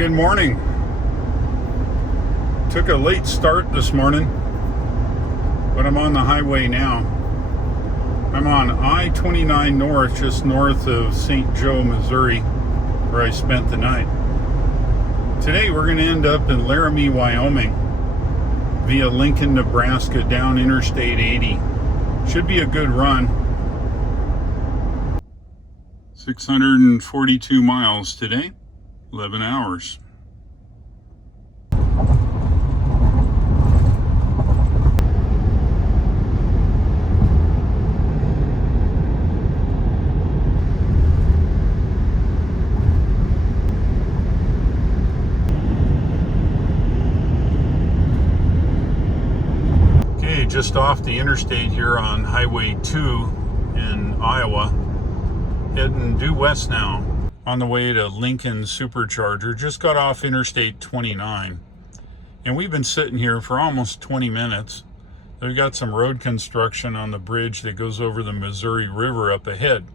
Good morning. Took a late start this morning, but I'm on the highway now. I'm on I-29 North, just north of St. Joe, Missouri, where I spent the night. Today we're going to end up in Laramie, Wyoming, via Lincoln, Nebraska, down Interstate 80. Should be a good run. 642 miles today, 11 hours. Okay, just off the interstate here on Highway 2 in Iowa. Heading due west now on the way to Lincoln Supercharger. Just got off Interstate 29 and we've been sitting here for almost 20 minutes. They've got some road construction on the bridge that goes over the Missouri River up ahead.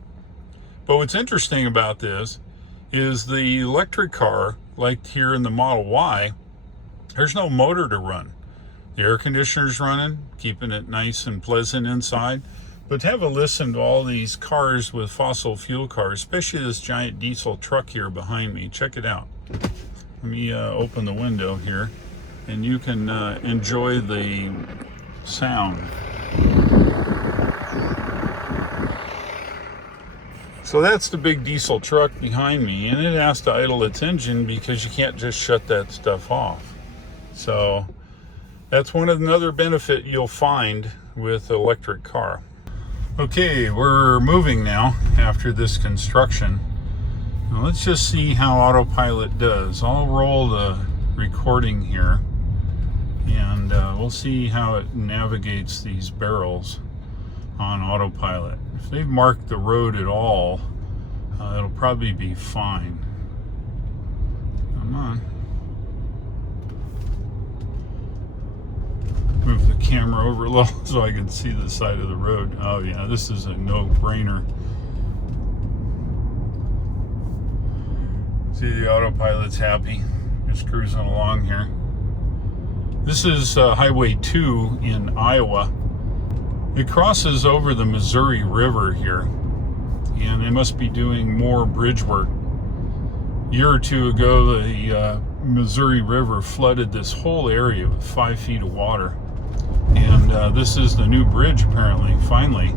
But what's interesting about this is the electric car, like here in the Model Y, there's no motor to run. The air conditioner's running, keeping it nice and pleasant inside. But to have a listen to all these cars with fossil fuel cars, especially this giant diesel truck here behind me. Check it out. Let me open the window here, and you can enjoy the sound. So that's the big diesel truck behind me, and it has to idle its engine because you can't just shut that stuff off. So that's another benefit you'll find with an electric car. Okay, we're moving now after this construction. Now let's just see how autopilot does. I'll roll the recording here and we'll see how it navigates these barrels on autopilot. If they've marked the road at all, it'll probably be fine. Come on. Move the camera over a little so I can see the side of the road. Oh yeah, this is a no-brainer. See, the autopilot's happy. Just cruising along here. This is Highway 2 in Iowa. It crosses over the Missouri River here, and they must be doing more bridge work. A year or two ago, the Missouri River flooded this whole area with 5 feet of water. And this is the new bridge, apparently. Finally,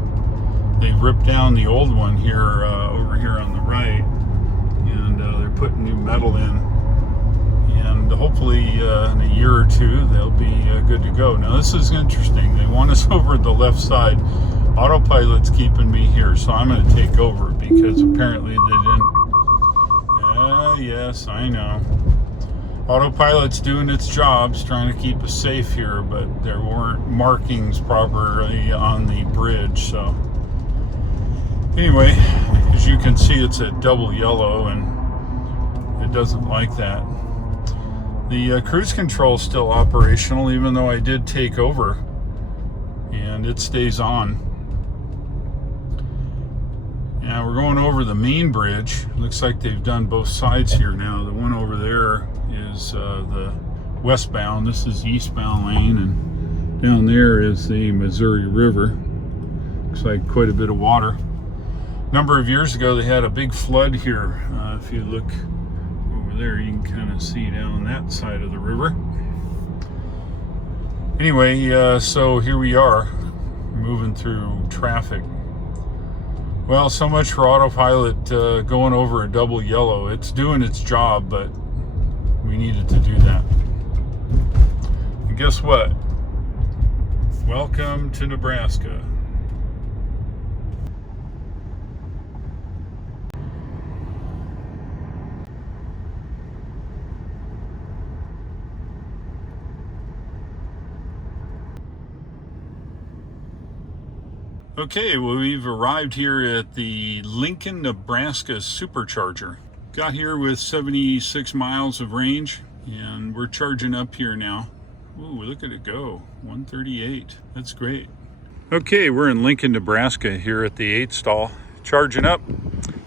they've ripped down the old one here, over here on the right, and they're putting new metal in. And hopefully, in a year or two, they'll be good to go. Now, this is interesting. They want us over at the left side. Autopilot's keeping me here, so I'm going to take over because apparently they didn't. Yes, I know. Autopilot's doing its jobs, trying to keep us safe here, but there weren't markings properly on the bridge. So anyway, as you can see, it's a double yellow and it doesn't like that. The cruise control is still operational, even though I did take over, and it stays on. Now we're going over the main bridge. Looks like they've done both sides here now. The one over there is the westbound. This is the eastbound lane, and down there is the Missouri River. Looks like quite a bit of water. A number of years ago they had a big flood here. If you look over there, you can kind of see down that side of the river. Anyway, so here we are moving through traffic. Well, so much for autopilot going over a double yellow. It's doing its job, but we needed to do that. And guess what? Welcome to Nebraska. Okay, well, we've arrived here at the Lincoln, Nebraska Supercharger. Got here with 76 miles of range, and we're charging up here now. Ooh, look at it go, 138. That's great. Okay, we're in Lincoln, Nebraska here at the 8 stall, charging up.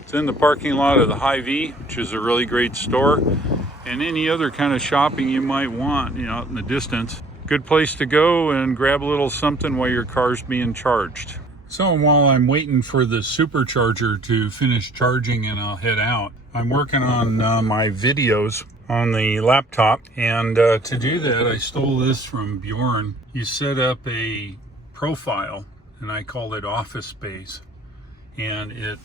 It's in the parking lot of the Hy-Vee, which is a really great store. and any other kind of shopping you might want, you know, out in the distance. Good place to go and grab a little something while your car's being charged. So while I'm waiting for the supercharger to finish charging and I'll head out, I'm working on my videos on the laptop, and to do that I stole this from Bjorn. You set up a profile, and I call it office space, and it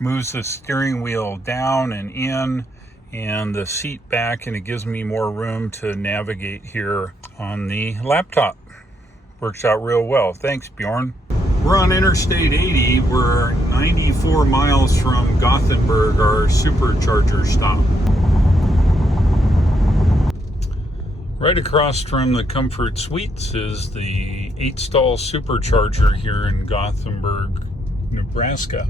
moves the steering wheel down and in and the seat back, and it gives me more room to navigate here on the laptop. Works out real well. Thanks, Bjorn. We're on Interstate 80. We're 94 miles from Gothenburg, our supercharger stop. Right across from the Comfort Suites is the 8-stall supercharger here in Gothenburg, Nebraska.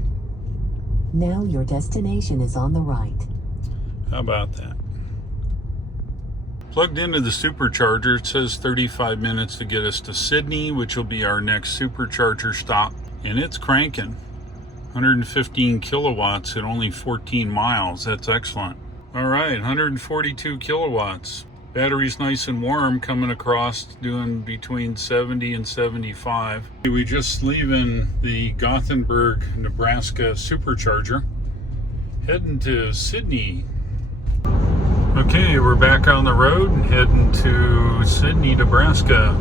Now your destination is on the right. How about that? Plugged into the supercharger, it says 35 minutes to get us to Sydney, which will be our next supercharger stop. And it's cranking. 115 kilowatts at only 14 miles. That's excellent. All right, 142 kilowatts. Battery's nice and warm coming across, doing between 70 and 75. We just leaving the Gothenburg, Nebraska supercharger, heading to Sydney. Okay, we're back on the road and heading to Sydney, Nebraska.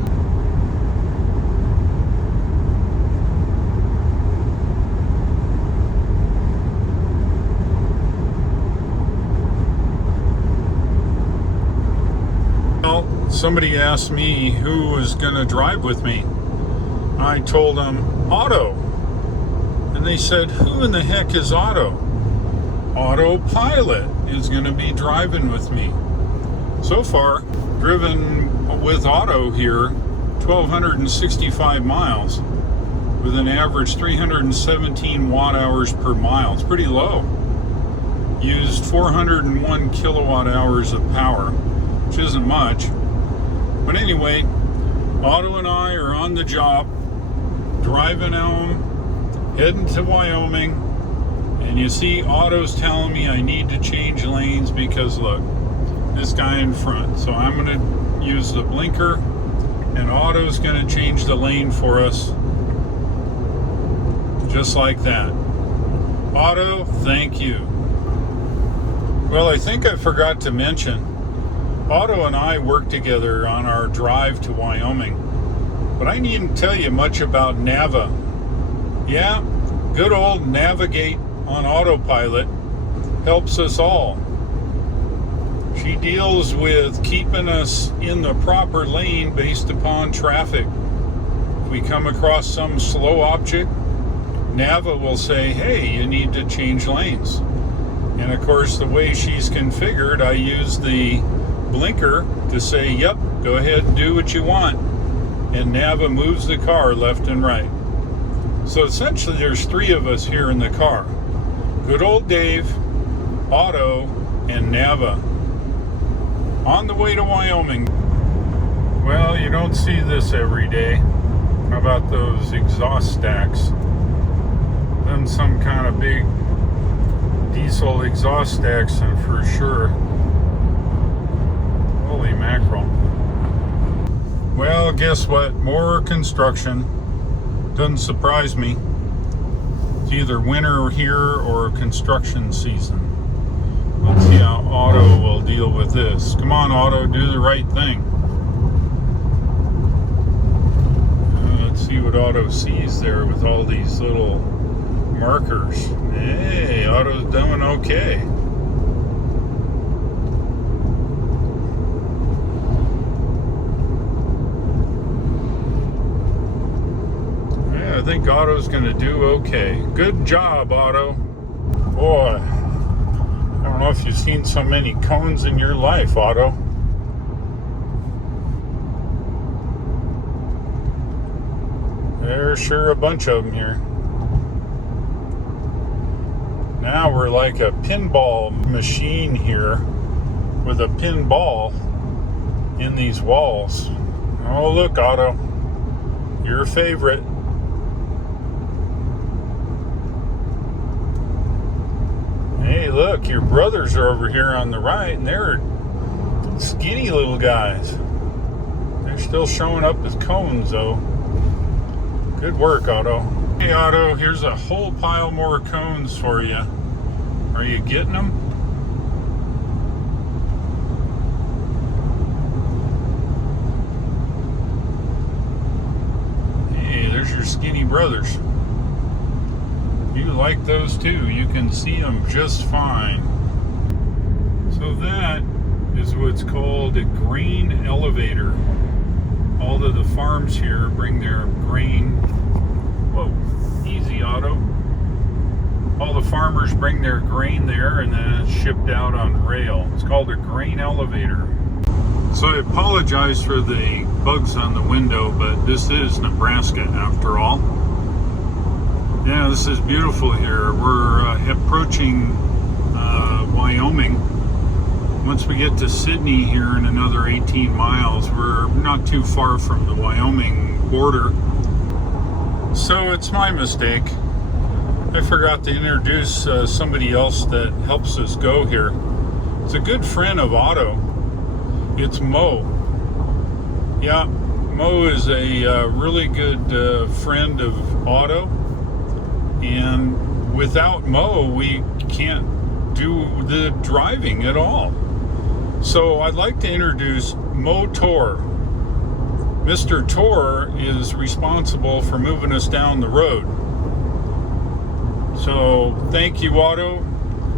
Well, somebody asked me who was going to drive with me. I told them Otto. And they said, who in the heck is Otto? Autopilot is going to be driving with me. So far, driven with Otto here 1,265 miles with an average 317 watt hours per mile. It's pretty low. Used 401 kilowatt hours of power, which isn't much. But anyway, Otto and I are on the job, driving home, heading to Wyoming. And you see, Otto's telling me I need to change lanes because look, this guy in front. So I'm going to use the blinker, and Otto's going to change the lane for us. Just like that. Otto, thank you. Well, I think I forgot to mention, Otto and I worked together on our drive to Wyoming. But I needn't tell you much about Nava. Yeah, good old Navigate on autopilot helps us all. She deals with keeping us in the proper lane based upon traffic. If we come across some slow object, Nava will say, hey, you need to change lanes. And of course, the way she's configured, I use the blinker to say, yep, go ahead and do what you want. And Nava moves the car left and right. So essentially there's 3 of us here in the car. Good old Dave, Otto, and Nava. On the way to Wyoming. Well, you don't see this every day. How about those exhaust stacks? Them some kind of big diesel exhaust stacks, and for sure. Holy mackerel. Well, guess what? More construction. Doesn't surprise me. It's either winter here or construction season. Let's see how Otto will deal with this. Come on, Otto, do the right thing. Let's see what Otto sees there with all these little markers. Hey, Otto's doing okay. Yeah, I think Otto's going to do okay. Good job, Otto. Boy, I don't know if you've seen so many cones in your life, Otto. There's sure a bunch of them here. Now we're like a pinball machine here with a pinball in these walls. Oh, look, Otto, your favorite. Hey, look, your brothers are over here on the right, and they're Skinny little guys. They're still showing up as cones, though. Good work, Otto. Hey, Otto, here's a whole pile more cones for you. Are you getting them? Hey, there's your skinny brothers. You like those too. You can see them just fine. So that is what's called a grain elevator. All of the farms here bring their grain. Whoa, easy, Otto. All the farmers bring their grain there and then it's shipped out on rail. It's called a grain elevator. So I apologize for the bugs on the window, but this is Nebraska after all. Yeah, this is beautiful here. We're approaching Wyoming. Once we get to Sydney here in another 18 miles, we're not too far from the Wyoming border. So it's my mistake. I forgot to introduce somebody else that helps us go here. It's a good friend of Otto. It's Mo. Yeah, Mo is a really good friend of Otto. And without Mo, we can't do the driving at all. So I'd like to introduce Mo Tor. Mr. Tor is responsible for moving us down the road. So thank you, Otto.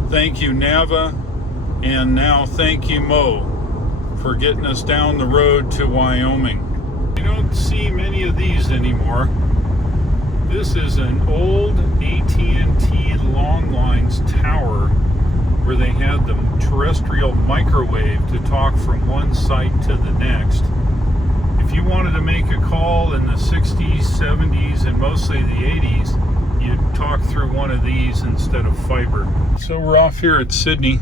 Thank you, Nava. And now thank you, Mo, for getting us down the road to Wyoming. You don't see many of these anymore. This is an old AT&T long lines tower where they had the terrestrial microwave to talk from one site to the next. If you wanted to make a call in the 60s, 70s, and mostly the 80s, you'd talk through one of these instead of fiber. So we're off here at Sydney.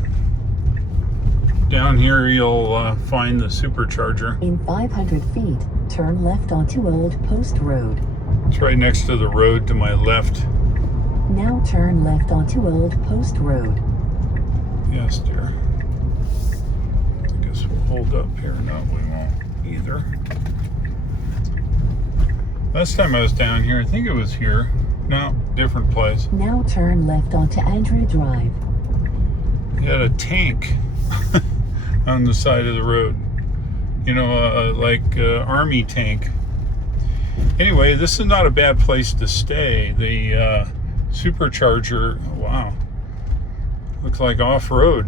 Down here you'll find the supercharger. In 500 feet, turn left onto Old Post Road. It's right next to the road to my left. Now turn left onto Old Post Road. Yes, dear. I guess we'll hold up here. No, we won't either. Last time I was down here, I think it was here. No, different place. Now turn left onto Andrew Drive. They had a tank on the side of the road. You know, like army tank. Anyway, this is not a bad place to stay. The supercharger, wow, looks like off-road.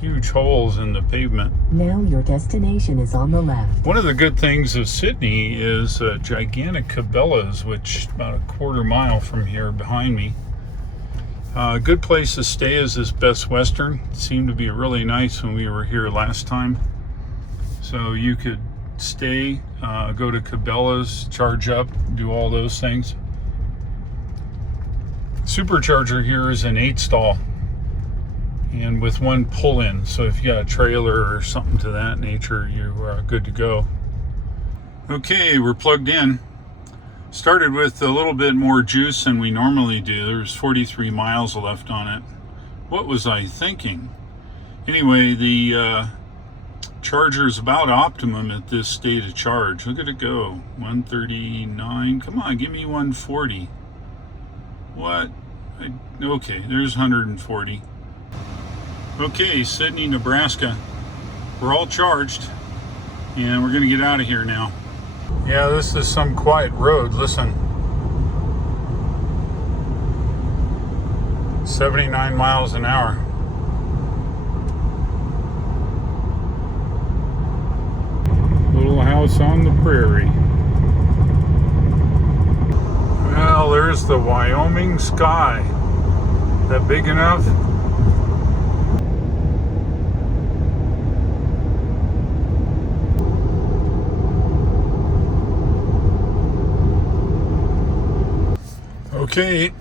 Huge holes in the pavement. Now your destination is on the left. One of the good things of Sydney is gigantic Cabela's, which is about a quarter mile from here behind me. A good place to stay is this Best Western. It seemed to be really nice when we were here last time. So you could stay, go to Cabela's, charge up, do all those things. Supercharger here is an 8-stall and with one pull-in. So if you got a trailer or something to that nature, you are good to go. Okay, we're plugged in. Started with a little bit more juice than we normally do. There's 43 miles left on it. What was I thinking? Anyway, the charger is about optimum at this state of charge. Look at it go. 139. Come on, give me 140. What? Okay, there's 140. Okay, Sydney, Nebraska. We're all charged, and we're going to get out of here now. Yeah, this is some quiet road. Listen. 79 miles an hour. Little house on the prairie. Well, there's the Wyoming sky. That big enough? Okay,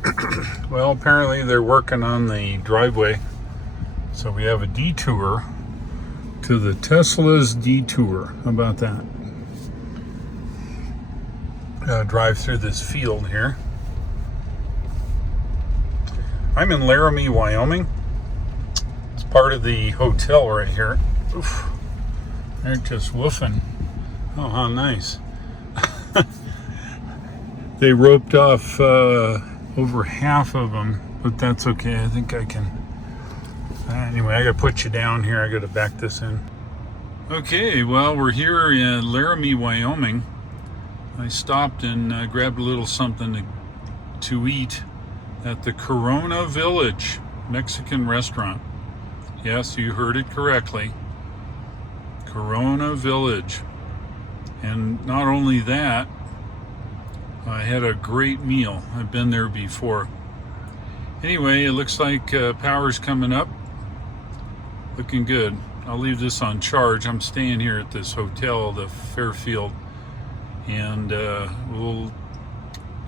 well, apparently they're working on the driveway, so we have a detour to the Tesla's detour. How about that? Drive through this field here. I'm in Laramie, Wyoming. It's part of the hotel right here. Oof. They're just woofing. Oh, how nice. They roped off over half of them, but that's okay. I think I can. Anyway, I gotta put you down here. I gotta back this in. Okay, well, we're here in Laramie, Wyoming. I stopped and grabbed a little something to eat at the Corona Village Mexican restaurant. Yes, you heard it correctly. Corona Village. And not only that, I had a great meal. I've been there before. Anyway, it looks like power's coming up. Looking good. I'll leave this on charge. I'm staying here at this hotel, the Fairfield, and we'll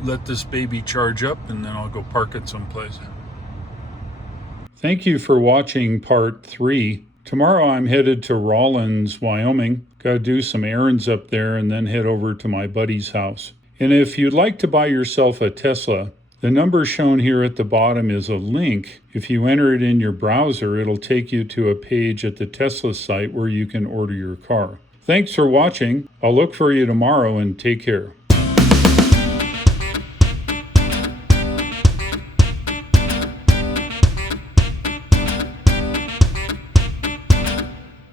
let this baby charge up and then I'll go park it someplace. Thank you for watching part 3. Tomorrow I'm headed to Rawlins, Wyoming. Got to do some errands up there and then head over to my buddy's house. And if you'd like to buy yourself a Tesla, the number shown here at the bottom is a link. If you enter it in your browser, it'll take you to a page at the Tesla site where you can order your car. Thanks for watching. I'll look for you tomorrow and take care.